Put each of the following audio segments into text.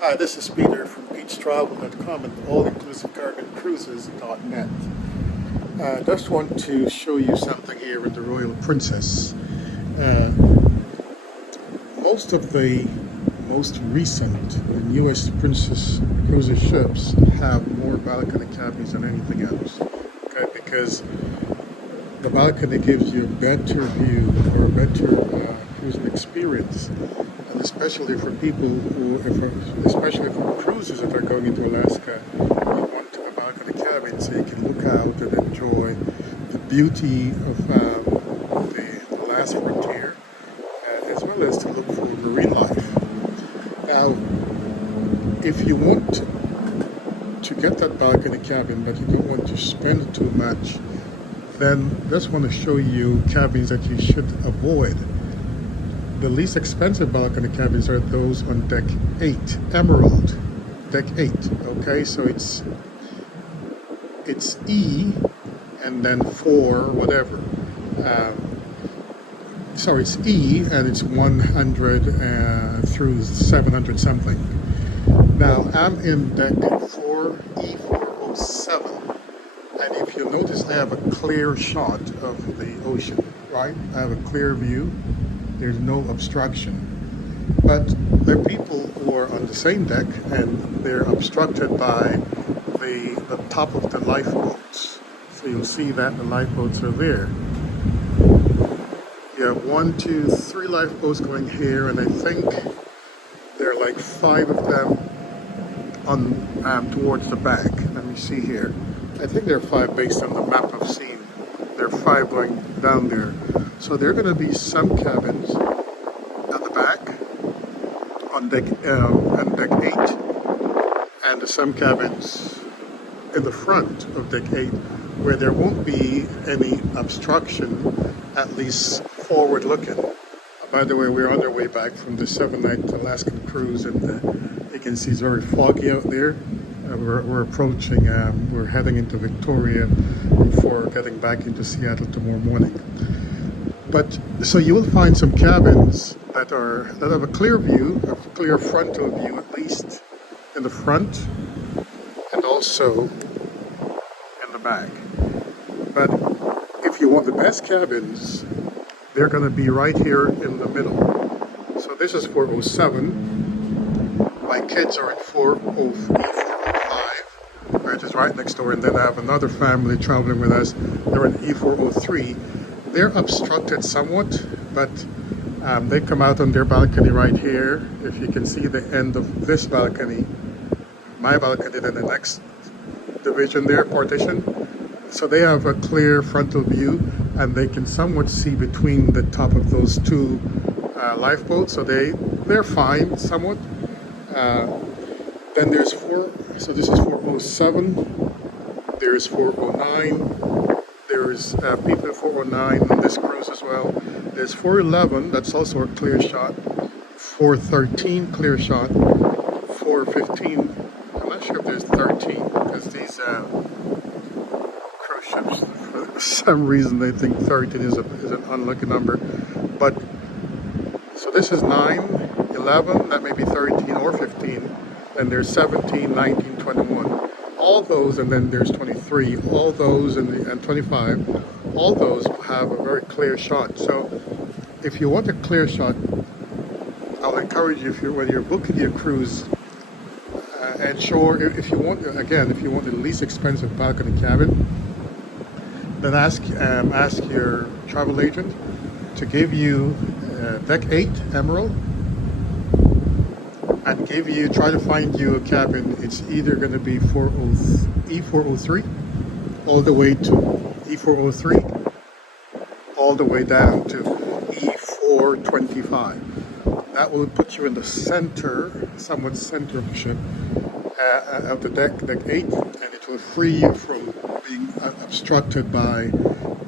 Hi, this is Peter from PetesCruises-n-Travel.com and allinclusivecaravan.cruises.net. I just want to show you something here with the Royal Princess. Uh, most of the most recent and newest Princess cruises ships have more balcony cabins than anything else. Okay, because the balcony gives you a better view or a better cruising experience. And especially for people especially for cruises that are going into Alaska, you want a balcony cabin so you can look out and enjoy the beauty of the last frontier, as well as to look for marine life. Now, if you want to get that balcony cabin but you don't want to spend too much, then I just want to show you cabins that you should avoid. The least expensive balcony cabins are those on deck 8, Emerald, deck 8. Okay, so it's E and then 4 whatever. Sorry, it's E and it's 100 through 700 something. Now I'm in deck 4, E407, and if you notice, I have a clear shot of the ocean. Right, I have a clear view. There's no obstruction. But there are people who are on the same deck and they're obstructed by the top of the lifeboats. So you'll see that the lifeboats are there. You have 1, 2, 3 lifeboats going here, and I think there are like 5 of them on towards the back. Let me see here. I think there are 5 based on the map I've seen. There are 5 going down there. So there are going to be some cabins at the back on deck 8, and some cabins in the front of deck 8 where there won't be any obstruction, at least forward looking. By the way, we're on our way back from the 7-night Alaskan cruise, and you can see it's very foggy out there. We're approaching, we're heading into Victoria before getting back into Seattle tomorrow morning. But so you will find some cabins that have a clear view, a clear frontal view, at least in the front and also in the back. But if you want the best cabins, they're going to be right here in the middle. So this is 407. My kids are in 405, which is right next door, and then I have another family traveling with us. They're in E403. They're obstructed somewhat, but they come out on their balcony right here. If you can see the end of this balcony, my balcony, then the next division there, partition. So they have a clear frontal view, and they can somewhat see between the top of those 2 lifeboats. So they're fine somewhat. Then there's 4. So this is 407. There's 409. There's people at 409 on this cruise as well. There's 411, that's also a clear shot. 413, clear shot. 415, I'm not sure if there's 13, because these cruise ships, for some reason, they think 13 is an unlucky number. But, so this is 9, 11, that may be 13 or 15. Then there's 17, 19, 21. All those, and then there's 23, all those and 25, all those have a very clear shot. So if you want a clear shot, I'll encourage you, when you're booking your cruise, and sure, if you want the least expensive balcony cabin, then ask your travel agent to give you deck 8 Emerald, and try to find you a cabin. It's either going to be E403 all the way to E403, all the way down to E425. That will put you in the center, somewhat center of the ship, of the deck 8, and it will free you from being obstructed by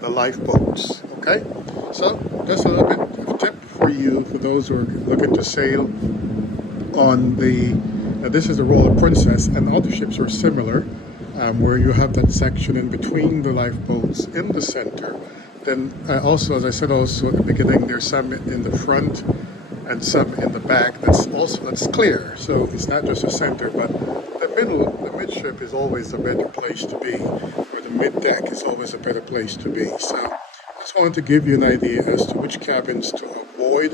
the lifeboats. Okay, so just a little bit of a tip for you, for those who are looking to sail on the, this is the Royal Princess, and other ships are similar, where you have that section in between the lifeboats in the center. Then also, as I said also at the beginning, there's some in the front and some in the back that's clear. So it's not just the center, but the midship is always a better place to be, or the mid deck is always a better place to be. So I just wanted to give you an idea as to which cabins to avoid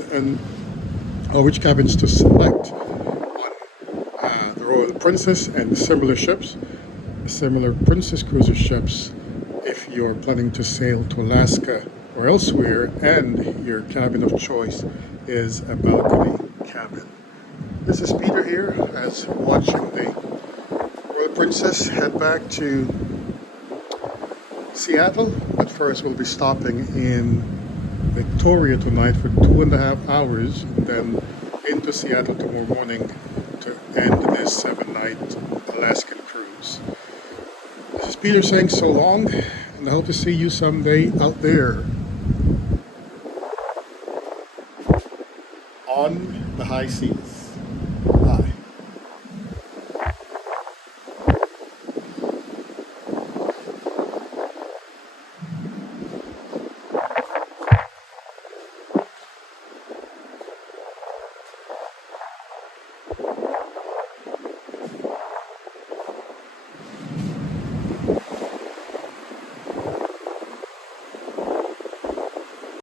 or which cabins to select on the Royal Princess and similar Princess cruiser ships if you're planning to sail to Alaska or elsewhere and your cabin of choice is a balcony cabin. This is Peter here as watching the Royal Princess head back to Seattle, but first we'll be stopping in Victoria tonight for 2.5 hours, and then into Seattle tomorrow morning to end this 7-night Alaskan cruise. This is Peter saying so long, and I hope to see you someday out there on the high seas. Bye.